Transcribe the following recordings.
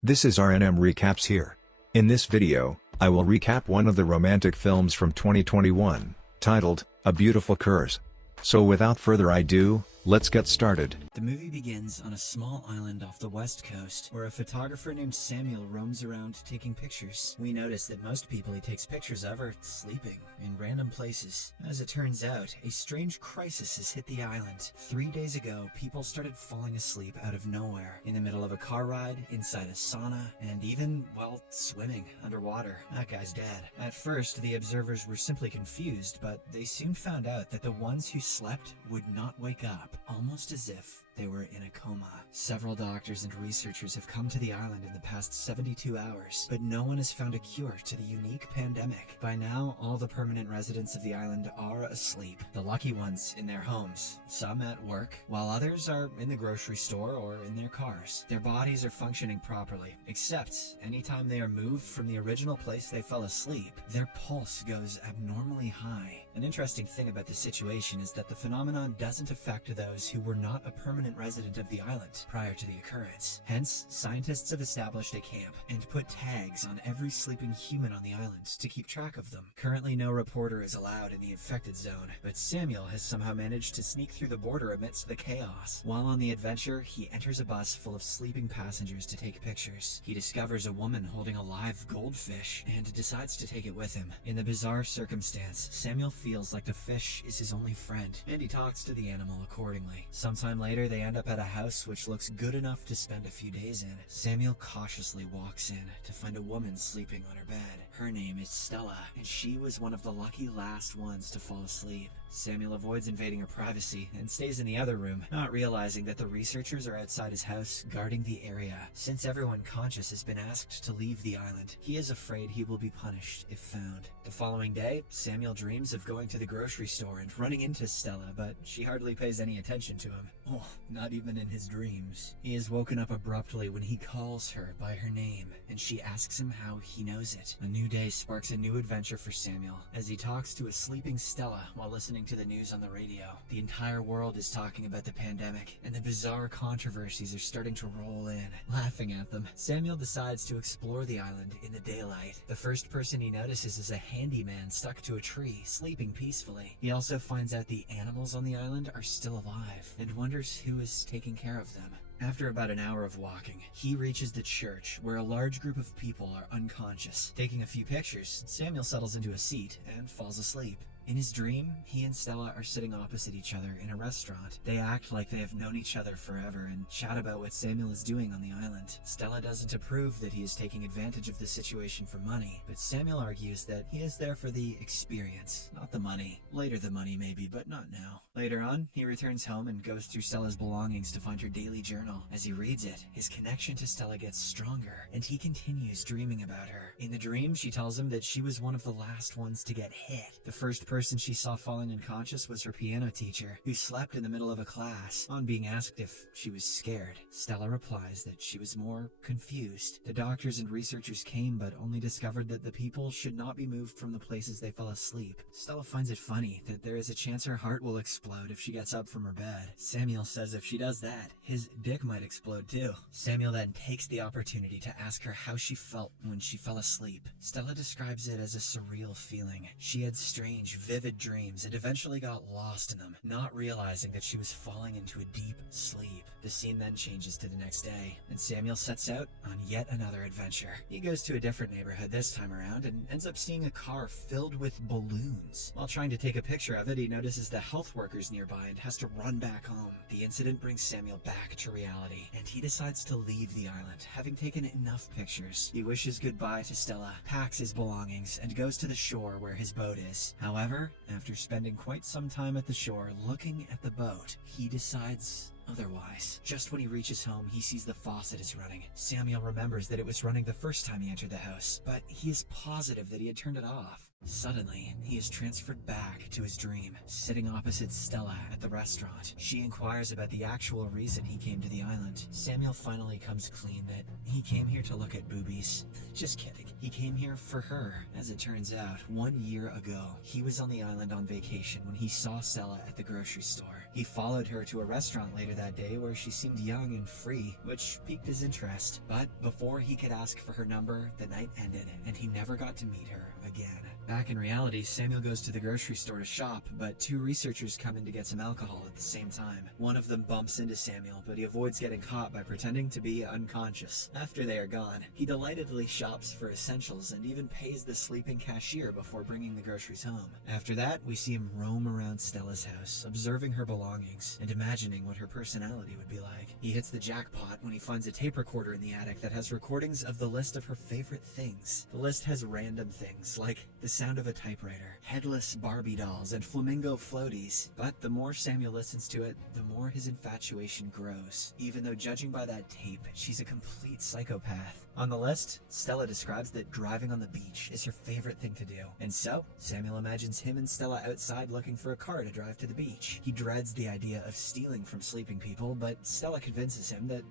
This is RNM Recaps here. In this video, I will recap one of the romantic films from 2021, titled, A Beautiful Curse. So without further ado, let's get started. The movie begins on a small island off the west coast, where a photographer named Samuel roams around taking pictures. We notice that most people he takes pictures of are sleeping in random places. As it turns out, a strange crisis has hit the island. 3 days ago, people started falling asleep out of nowhere, in the middle of a car ride, inside a sauna, and even while swimming underwater. That guy's dead. At first, the observers were simply confused, but they soon found out that the ones who slept would not wake up, almost as if they were in a coma. Several doctors and researchers have come to the island in the past 72 hours, but no one has found a cure to the unique pandemic. By now, all the permanent residents of the island are asleep, the lucky ones in their homes, some at work, while others are in the grocery store or in their cars. Their bodies are functioning properly, except anytime they are moved from the original place they fell asleep, their pulse goes abnormally high. An interesting thing about this situation is that the phenomenon doesn't affect those who were not a permanent resident of the island prior to the occurrence. Hence, scientists have established a camp and put tags on every sleeping human on the island to keep track of them. Currently, no reporter is allowed in the infected zone, but Samuel has somehow managed to sneak through the border amidst the chaos. While on the adventure, he enters a bus full of sleeping passengers to take pictures. He discovers a woman holding a live goldfish and decides to take it with him. In the bizarre circumstance, Samuel feels like the fish is his only friend, and he talks to the animal accordingly. Sometime later, they end up at a house which looks good enough to spend a few days in. Samuel cautiously walks in to find a woman sleeping on her bed. Her name is Stella, and she was one of the lucky last ones to fall asleep. Samuel avoids invading her privacy and stays in the other room, not realizing that the researchers are outside his house guarding the area. Since everyone conscious has been asked to leave the island, he is afraid he will be punished if found. The following day, Samuel dreams of going to the grocery store and running into Stella, but she hardly pays any attention to him. Oh, not even in his dreams. He is woken up abruptly when he calls her by her name, and she asks him how he knows it. A new day sparks a new adventure for Samuel as he talks to a sleeping Stella while listening to the news on the radio. The entire world is talking about the pandemic, and the bizarre controversies are starting to roll in. Laughing at them, Samuel decides to explore the island in the daylight. The first person he notices is a handyman stuck to a tree, sleeping peacefully. He also finds out the animals on the island are still alive, and wonders who is taking care of them. After about an hour of walking, he reaches the church, where a large group of people are unconscious. Taking a few pictures, Samuel settles into a seat and falls asleep. In his dream, he and Stella are sitting opposite each other in a restaurant. They act like they have known each other forever and chat about what Samuel is doing on the island. Stella doesn't approve that he is taking advantage of the situation for money, but Samuel argues that he is there for the experience, not the money. Later the money maybe, but not now. Later on, he returns home and goes through Stella's belongings to find her daily journal. As he reads it, his connection to Stella gets stronger, and he continues dreaming about her. In the dream, she tells him that she was one of the last ones to get hit. The first person she saw falling unconscious was her piano teacher, who slept in the middle of a class. On being asked if she was scared, Stella replies that she was more confused. The doctors and researchers came, but only discovered that the people should not be moved from the places they fell asleep. Stella finds it funny that there is a chance her heart will explode if she gets up from her bed. Samuel says if she does that, his dick might explode too. Samuel then takes the opportunity to ask her how she felt when she fell asleep. Stella describes it as a surreal feeling. She had strange, vivid dreams and eventually got lost in them, not realizing that she was falling into a deep sleep. The scene then changes to the next day, and Samuel sets out on yet another adventure. He goes to a different neighborhood this time around and ends up seeing a car filled with balloons. While trying to take a picture of it, he notices the health workers nearby and has to run back home. The incident brings Samuel back to reality, and he decides to leave the island, having taken enough pictures. He wishes goodbye to Stella, packs his belongings, and goes to the shore where his boat is. However, after spending quite some time at the shore looking at the boat, he decides otherwise. Just when he reaches home, he sees the faucet is running. Samuel remembers that it was running the first time he entered the house, but he is positive that he had turned it off. Suddenly, he is transferred back to his dream, sitting opposite Stella at the restaurant. She inquires about the actual reason he came to the island. Samuel finally comes clean that he came here to look at boobies. Just kidding. He came here for her. As it turns out, 1 year ago, he was on the island on vacation when he saw Stella at the grocery store. He followed her to a restaurant later that day where she seemed young and free, which piqued his interest. But before he could ask for her number, the night ended, and he never got to meet her again. Back in reality, Samuel goes to the grocery store to shop, but two researchers come in to get some alcohol at the same time. One of them bumps into Samuel, but he avoids getting caught by pretending to be unconscious. After they are gone, he delightedly shops for essentials and even pays the sleeping cashier before bringing the groceries home. After that, we see him roam around Stella's house, observing her belongings and imagining what her personality would be like. He hits the jackpot when he finds a tape recorder in the attic that has recordings of the list of her favorite things. The list has random things, like the sound of a typewriter, headless Barbie dolls, and flamingo floaties. But the more Samuel listens to it, the more his infatuation grows. Even though judging by that tape, she's a complete psychopath. On the list, Stella describes that driving on the beach is her favorite thing to do. And so, Samuel imagines him and Stella outside looking for a car to drive to the beach. He dreads the idea of stealing from sleeping people, but Stella convinces him that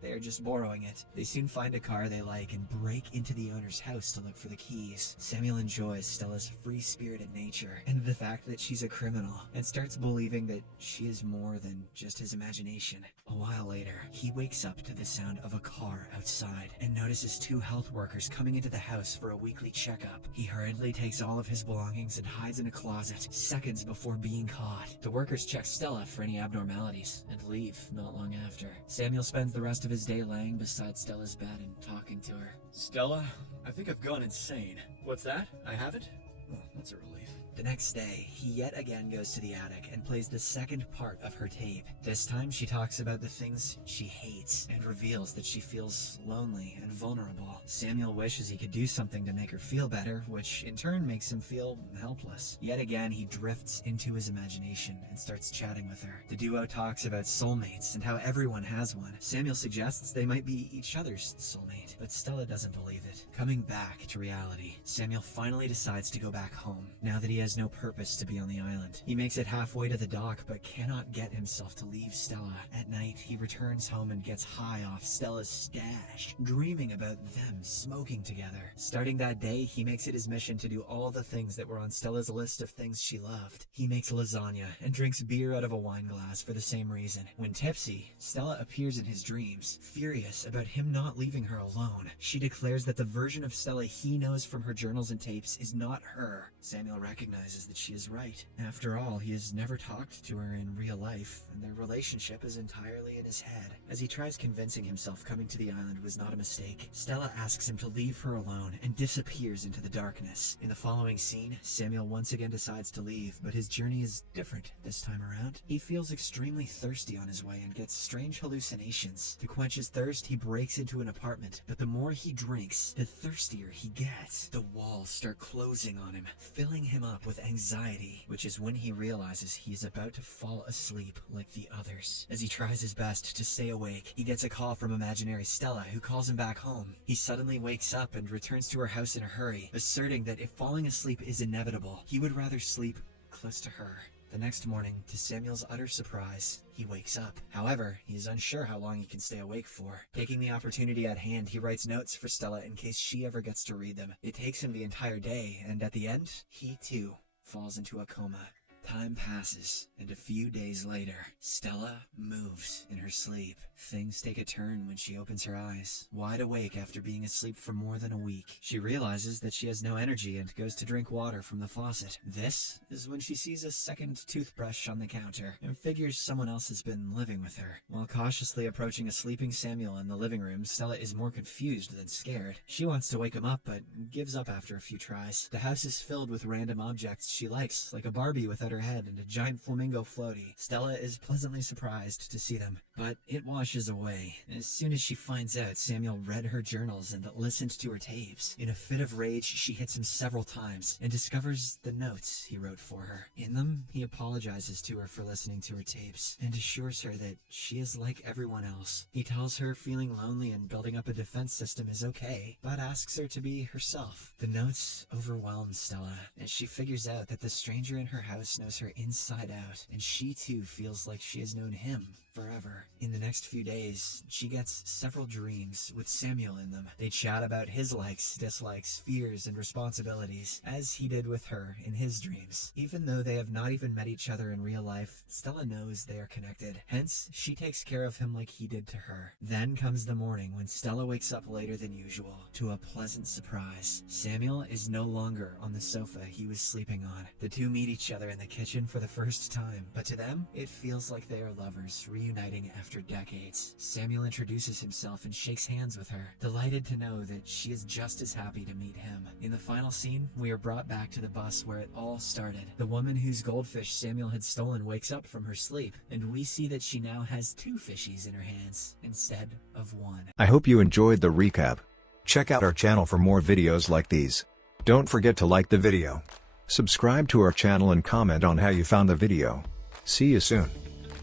they are just borrowing it. They soon find a car they like and break into the owner's house to look for the keys. Samuel enjoys Stella's free-spirited nature and the fact that she's a criminal, and starts believing that she is more than just his imagination. A while later, he wakes up to the sound of a car outside and notices two health workers coming into the house for a weekly checkup. He hurriedly takes all of his belongings and hides in a closet, seconds before being caught. The workers check Stella for any abnormalities and leave not long after. Samuel spends the rest of his day laying beside Stella's bed and talking to her. Stella, I think I've gone insane. What's that? I haven't? Oh, that's a relief. The next day, he yet again goes to the attic and plays the second part of her tape. This time, she talks about the things she hates and reveals that she feels lonely and vulnerable. Samuel wishes he could do something to make her feel better, which in turn makes him feel helpless. Yet again, he drifts into his imagination and starts chatting with her. The duo talks about soulmates and how everyone has one. Samuel suggests they might be each other's soulmate, but Stella doesn't believe it. Coming back to reality, Samuel finally decides to go back home, now that he has no purpose to be on the island. He makes it halfway to the dock, but cannot get himself to leave Stella. At night, he returns home and gets high off Stella's stash, dreaming about them smoking together. Starting that day, he makes it his mission to do all the things that were on Stella's list of things she loved. He makes lasagna and drinks beer out of a wine glass for the same reason. When tipsy, Stella appears in his dreams, furious about him not leaving her alone. She declares that the version of Stella he knows from her journals and tapes is not her. Samuel recognizes that she is right. After all, he has never talked to her in real life, and their relationship is entirely in his head. As he tries convincing himself coming to the island was not a mistake, Stella asks him to leave her alone and disappears into the darkness. In the following scene, Samuel once again decides to leave, but his journey is different this time around. He feels extremely thirsty on his way and gets strange hallucinations. To quench his thirst, he breaks into an apartment, but the more he drinks, the thirstier he gets. The walls start closing on him, filling him up with anxiety, which is when he realizes he is about to fall asleep like the others. As he tries his best to stay awake, he gets a call from imaginary Stella, who calls him back home. He suddenly wakes up and returns to her house in a hurry, asserting that if falling asleep is inevitable, he would rather sleep close to her. The next morning, to Samuel's utter surprise, he wakes up. However, he is unsure how long he can stay awake for. Taking the opportunity at hand, he writes notes for Stella in case she ever gets to read them. It takes him the entire day, and at the end, he too falls into a coma. Time passes, and a few days later, Stella moves in her sleep. Things take a turn when she opens her eyes. Wide awake after being asleep for more than a week, she realizes that she has no energy and goes to drink water from the faucet. This is when she sees a second toothbrush on the counter and figures someone else has been living with her. While cautiously approaching a sleeping Samuel in the living room, Stella is more confused than scared. She wants to wake him up, but gives up after a few tries. The house is filled with random objects she likes, like a Barbie without her head and a giant flamingo floaty. Stella is pleasantly surprised to see them, but it washes away. As soon as she finds out Samuel read her journals and listened to her tapes, in a fit of rage, she hits him several times and discovers the notes he wrote for her. In them, he apologizes to her for listening to her tapes and assures her that she is like everyone else. He tells her feeling lonely and building up a defense system is okay, but asks her to be herself. The notes overwhelm Stella as she figures out that the stranger in her house knows her inside out, and she too feels like she has known him forever. In the next few days, she gets several dreams with Samuel in them. They chat about his likes, dislikes, fears, and responsibilities, as he did with her in his dreams. Even though they have not even met each other in real life, Stella knows they are connected. Hence, she takes care of him like he did to her. Then comes the morning when Stella wakes up later than usual, to a pleasant surprise. Samuel is no longer on the sofa he was sleeping on. The two meet each other in the kitchen for the first time, but to them, it feels like they are lovers reuniting after decades. Samuel introduces himself and shakes hands with her, delighted to know that she is just as happy to meet him. In the final scene, we are brought back to the bus where it all started. The woman whose goldfish Samuel had stolen wakes up from her sleep, and we see that she now has 2 fishies in her hands instead of 1. I hope you enjoyed the recap. Check out our channel for more videos like these. Don't forget to like the video, subscribe to our channel and comment on how you found the video. See you soon.